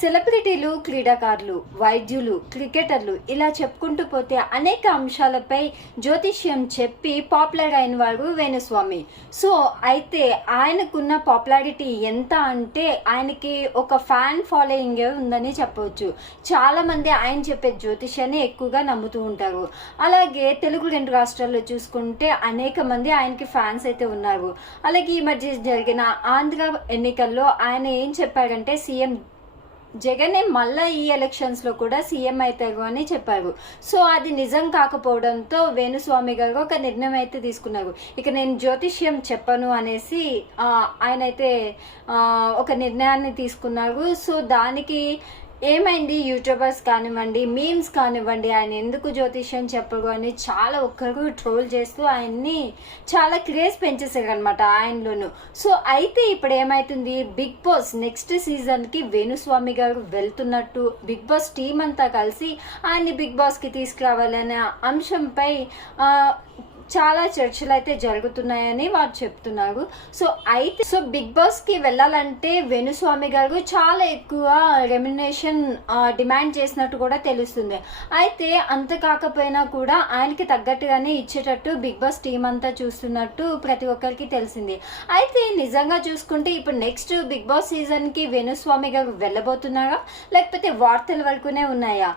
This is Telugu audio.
సెలబ్రిటీలు క్రీడాకారులు వైద్యులు క్రికెటర్లు ఇలా చెప్పుకుంటూ పోతే అనేక అంశాలపై జ్యోతిష్యం చెప్పి పాపులర్ అయిన వాడు వేణుస్వామి. సో అయితే ఆయనకున్న పాపులారిటీ ఎంత అంటే ఆయనకి ఒక ఫ్యాన్ ఫాలోయింగ్ ఉందని చెప్పవచ్చు. చాలామంది ఆయన చెప్పే జ్యోతిష్యాన్ని ఎక్కువగా నమ్ముతూ ఉంటారు. అలాగే తెలుగు రెండు రాష్ట్రాల్లో చూసుకుంటే అనేక మంది ఆయనకి ఫ్యాన్స్ అయితే ఉన్నారు. అలాగే ఈ మధ్య జరిగిన ఆంధ్ర ఎన్నికల్లో ఆయన ఏం చెప్పారంటే సీఎం జగనే మళ్ళా ఈ ఎలక్షన్స్లో కూడా సీఎం అవుతారు అని చెప్పారు సో అది నిజం కాకపోవడంతో వేణుస్వామి గారు ఒక నిర్ణయం అయితే తీసుకున్నారు. ఇక నేను జ్యోతిష్యం చెప్పను అనేసి ఆయన అయితే ఒక నిర్ణయాన్ని తీసుకున్నారు. సో దానికి ఏమైంది? యూట్యూబర్స్ కానివ్వండి మీమ్స్ కానివ్వండి ఆయన ఎందుకు జ్యోతిష్యం చెప్పరు అని చాలా ఒక్కరు ట్రోల్ చేస్తూ ఆయన్ని చాలా క్రేజ్ పెంచేసారు అనమాట ఆయనలోను. సో అయితే ఇప్పుడు ఏమైతుంది? బిగ్ బాస్ నెక్స్ట్ సీజన్కి వేణుస్వామి గారు వెళ్తున్నట్టు బిగ్ బాస్ టీం అంతా కలిసి ఆయన్ని బిగ్ బాస్కి తీసుకురావాలనే అంశంపై చాలా చర్చలు అయితే జరుగుతున్నాయని వారు చెప్తున్నారు. సో అయితే సో బిగ్ బాస్కి వెళ్ళాలంటే వేణుస్వామి గారు చాలా ఎక్కువ రెమ్యునేషన్ డిమాండ్ చేసినట్టు కూడా తెలుస్తుంది. అయితే అంత కాకపోయినా కూడా ఆయనకి తగ్గట్టుగానే ఇచ్చేటట్టు బిగ్ బాస్ టీం అంతా చూస్తున్నట్టు ప్రతి ఒక్కరికి తెలిసింది. అయితే నిజంగా చూసుకుంటే ఇప్పుడు నెక్స్ట్ బిగ్ బాస్ సీజన్కి వేణుస్వామి గారు వెళ్ళబోతున్నారా? లేకపోతే వార్తల వరకునే ఉన్నాయా?